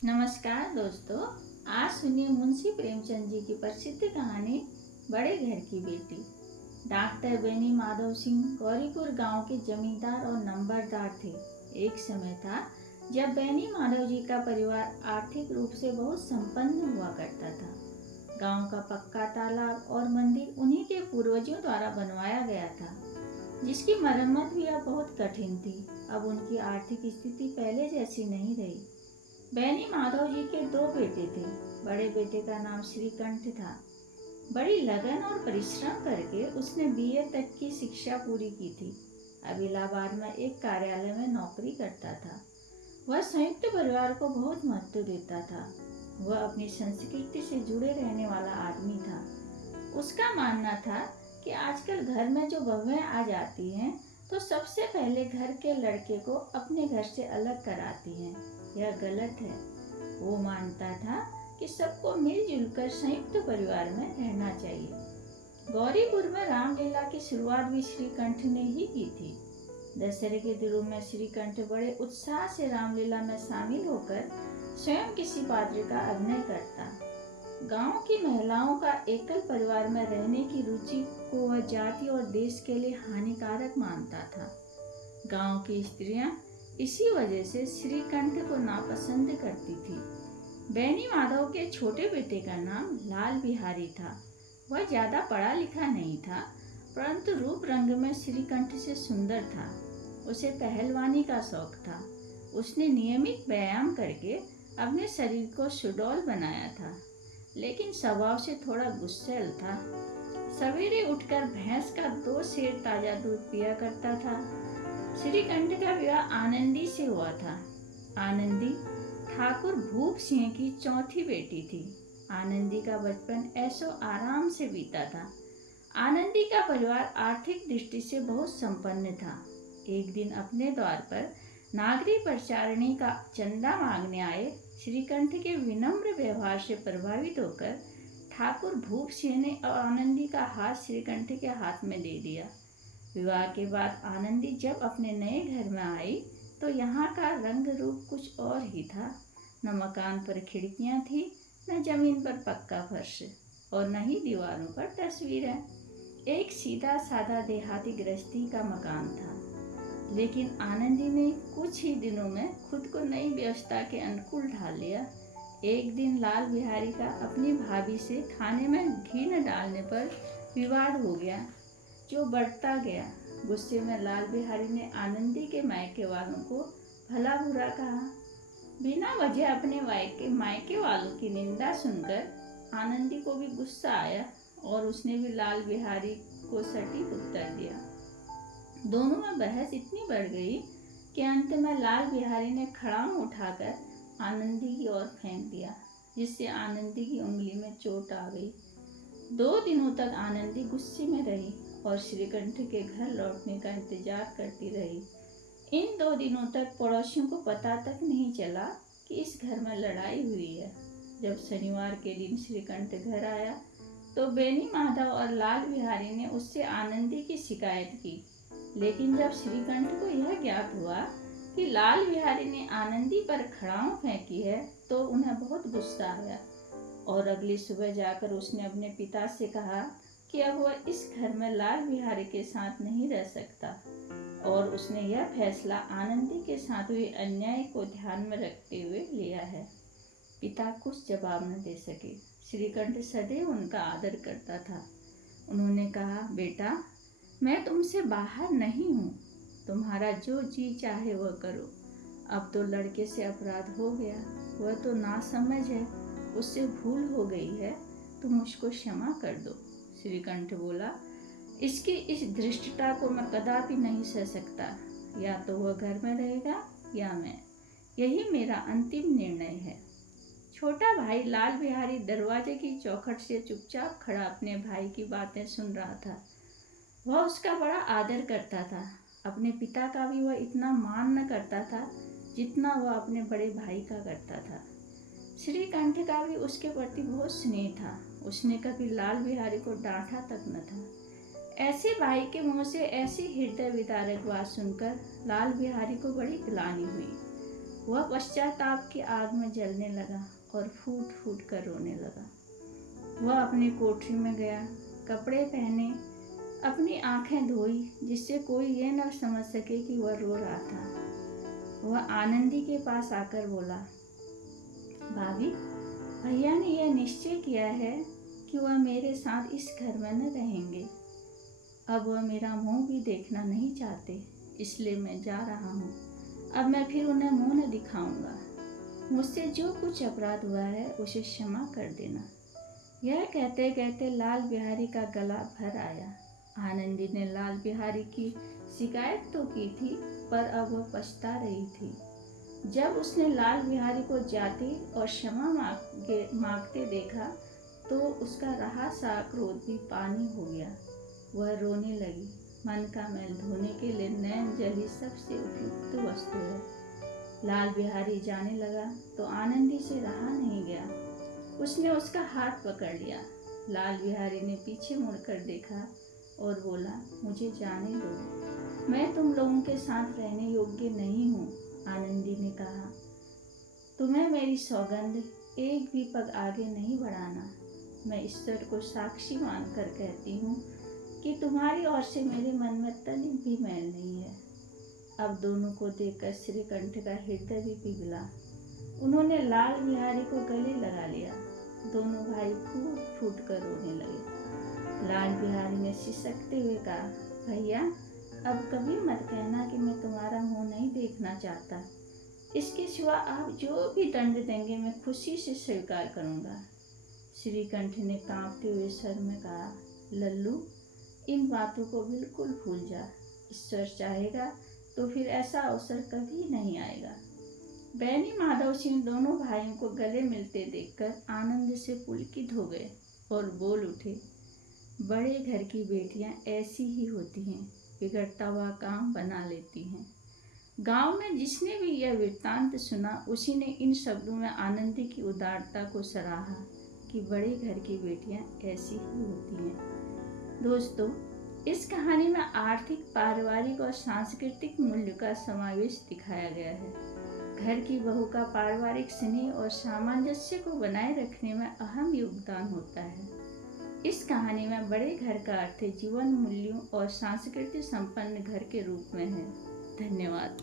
नमस्कार दोस्तों। आज सुनिए मुंशी प्रेमचंद जी की प्रसिद्ध कहानी बड़े घर की बेटी। डॉक्टर बेनी माधव सिंह गौरीपुर गांव के जमींदार और नंबरदार थे। एक समय था जब बेनी माधव जी का परिवार आर्थिक रूप से बहुत संपन्न हुआ करता था। गांव का पक्का तालाब और मंदिर उन्हीं के पूर्वजों द्वारा बनवाया गया था, जिसकी मरम्मत भी अब बहुत कठिन थी। अब उनकी आर्थिक स्थिति पहले जैसी नहीं रही। बेनी माधव जी के दो बेटे थे। बड़े बेटे का नाम श्रीकंठ था। बड़ी लगन और परिश्रम करके उसने बीए तक की शिक्षा पूरी की थी। अब इलाहाबाद में एक कार्यालय में नौकरी करता था। वह संयुक्त परिवार को बहुत महत्व देता था। वह अपनी संस्कृति से जुड़े रहने वाला आदमी था। उसका मानना था कि आजकल घर में जो बहुएं आ जाती हैं तो सबसे पहले घर के लड़के को अपने घर से अलग कराती हैं। यह गलत है। वो मानता था कि सबको मिलजुल कर संयुक्त परिवार में रहना चाहिए। गौरीपुर में रामलीला की शुरुआत भी श्रीकंठ ने ही की थी। दशहरे के दिनों में श्रीकंठ बड़े उत्साह से रामलीला में शामिल होकर स्वयं किसी पात्र का अभिनय करता। गांव की महिलाओं का एकल परिवार में रहने की रुचि को वह जाति और देश के लिए हानिकारक मानता था। गांव की स्त्रियां इसी वजह से श्रीकंठ को नापसंद करती थी। बेनी माधव के छोटे बेटे का नाम लाल बिहारी था। वह ज्यादा पढ़ा लिखा नहीं था, परंतु रूप रंग में श्रीकंठ से सुंदर था। उसे पहलवानी का शौक था। उसने नियमित व्यायाम करके अपने शरीर को सुडौल बनाया था, लेकिन स्वभाव से थोड़ा गुस्सैल था। सवेरे उठकर भैंस का 2 सेर ताजा दूध पिया करता था। श्रीकंठ का विवाह आनंदी से हुआ था। आनंदी ठाकुर भूप सिंह की चौथी बेटी थी। आनंदी का बचपन ऐशो आराम से बीता था। आनंदी का परिवार आर्थिक दृष्टि से बहुत संपन्न था। एक दिन अपने द्वार पर नागरी प्रचारणी का चंदा मांगने आए श्रीकंठ के विनम्र व्यवहार से प्रभावित होकर ठाकुर भूप सिंह ने आनंदी का हाथ श्रीकंठ के हाथ में दे दिया। विवाह के बाद आनंदी जब अपने नए घर में आई तो यहाँ का रंग रूप कुछ और ही था। न मकान पर खिड़कियाँ थी, न जमीन पर पक्का फर्श, और न ही दीवारों पर तस्वीरें। एक सीधा साधा देहाती गृहस्थी का मकान था। लेकिन आनंदी ने कुछ ही दिनों में खुद को नई व्यवस्था के अनुकूल ढाल लिया। एक दिन लाल बिहारी का अपनी भाभी से खाने में घी न डालने पर विवाद हो गया, जो बढ़ता गया। गुस्से में लाल बिहारी ने आनंदी के मायके वालों को भला बुरा कहा। बिना वजह अपने मायके वालों की निंदा सुनकर आनंदी को भी गुस्सा आया और उसने भी लाल बिहारी को सटीक उत्तर दिया। दोनों में बहस इतनी बढ़ गई कि अंत में लाल बिहारी ने खड़ाम उठाकर आनंदी की ओर फेंक दिया, जिससे आनंदी की उंगली में चोट आ गई। 2 दिनों तक आनंदी गुस्से में रही और श्रीकंठ के घर लौटने का इंतजार करती रही। इन 2 दिनों तक पड़ोसियों को पता तक नहीं चला कि इस घर में लड़ाई हुई है। जब शनिवार के दिन श्रीकंठ घर आया तो बेनी माधव और लाल बिहारी ने उससे आनंदी की शिकायत की। लेकिन जब श्रीकंठ को यह ज्ञात हुआ कि लाल बिहारी ने आनंदी पर खड़ाऊं फेंकी है तो उन्हें बहुत गुस्सा आया और अगली सुबह जाकर उसने अपने पिता से कहा कि अब वह इस घर में लाल बिहारी के साथ नहीं रह सकता, और उसने यह फैसला आनंदी के साथ हुए अन्याय को ध्यान में रखते हुए लिया है। पिता कुछ जवाब न दे सके। श्रीकंठ सदैव उनका आदर करता था। उन्होंने कहा, बेटा, मैं तुमसे बाहर नहीं हूँ। तुम्हारा जो जी चाहे वह करो। अब तो लड़के से अपराध हो गया। वह तो नासमझ है, उससे भूल हो गई है। तुम उसको क्षमा कर दो। श्रीकंठ बोला, इसकी इस धृष्टता को मैं कदापि नहीं सह सकता। या तो वह घर में रहेगा या मैं। यही मेरा अंतिम निर्णय है। छोटा भाई लाल बिहारी दरवाजे की चौखट से चुपचाप खड़ा अपने भाई की बातें सुन रहा था। वह उसका बड़ा आदर करता था। अपने पिता का भी वह इतना मान न करता था जितना वह अपने बड़े भाई का करता था। श्रीकंठ का भी उसके प्रति बहुत स्नेह था। उसने कभी लाल बिहारी को डांटा तक न था। ऐसे भाई के मुंह से ऐसी हृदय विदारक बात सुनकर लाल बिहारी को बड़ी ग्लानि हुई। वह पश्चाताप की आग में जलने लगा और फूट फूट कर रोने लगा। वह अपनी कोठरी में गया, कपड़े पहने, अपनी आंखें धोई जिससे कोई ये न समझ सके कि वह रो रहा था। वह आनंदी के पास आकर बोला, भाभी, भैया ने यह निश्चय किया है कि वह मेरे साथ इस घर में न रहेंगे। अब वह मेरा मुंह भी देखना नहीं चाहते, इसलिए मैं जा रहा हूँ। अब मैं फिर उन्हें मुंह न दिखाऊंगा। मुझसे जो कुछ अपराध हुआ है उसे क्षमा कर देना। यह कहते कहते लाल बिहारी का गला भर आया। आनंदी ने लाल बिहारी की शिकायत तो की थी, पर अब वह पछता रही थी। जब उसने लाल बिहारी को जाते और क्षमा मांगते देखा तो उसका रहा सा क्रोध भी पानी हो गया। वह रोने लगी। मन का मैल धोने के लिए नैन जल ही सबसे उपयुक्त वस्तु है। लाल बिहारी जाने लगा तो आनंदी से रहा नहीं गया। उसने उसका हाथ पकड़ लिया। लाल बिहारी ने पीछे मुड़कर देखा और बोला, मुझे जाने दो, मैं तुम लोगों के साथ रहने योग्य नहीं हूँ। आनंदी ने कहा, तुम्हें मेरी सौगंध एक भी पग आगे नहीं बढ़ाना। मैं ईश्वर को साक्षी मानकर कहती हूँ कि तुम्हारी ओर से मेरे मन में तनिक भी मैल नहीं है। अब दोनों को देखकर श्रीकंठ का हृदय भी पिघला। उन्होंने लाल बिहारी को गले लगा लिया। दोनों भाई फूट फूट कर रोने लगे। लाल बिहारी ने सिसकते हुए कहा, भैया, अब कभी मत कहना कि मैं तुम्हारा मुंह नहीं देखना चाहता। इसके सिवा आप जो भी दंड देंगे मैं खुशी से स्वीकार करूंगा। श्रीकंठ ने कांपते हुए स्वर में कहा, लल्लू, इन बातों को बिल्कुल भूल जा। ईश्वर चाहेगा तो फिर ऐसा अवसर कभी नहीं आएगा। बैनी माधव सिंह दोनों भाइयों को गले मिलते देखकर आनंद से पुलकित हो गए और बोल उठे, बड़े घर की बेटियां ऐसी ही होती हैं, बिगड़ता हुआ काम बना लेती हैं। गांव में जिसने भी यह वृत्तांत सुना उसी ने इन शब्दों में आनंदी की उदारता को सराहा कि बड़े घर की बेटियां ऐसी ही होती हैं। दोस्तों, इस कहानी में आर्थिक, पारिवारिक और सांस्कृतिक मूल्य का समावेश दिखाया गया है। घर की बहू का पारिवारिक स्नेह और सामंजस्य को बनाए रखने में अहम योगदान होता है। इस कहानी में बड़े घर का अर्थ जीवन मूल्यों और सांस्कृतिक संपन्न घर के रूप में है। धन्यवाद।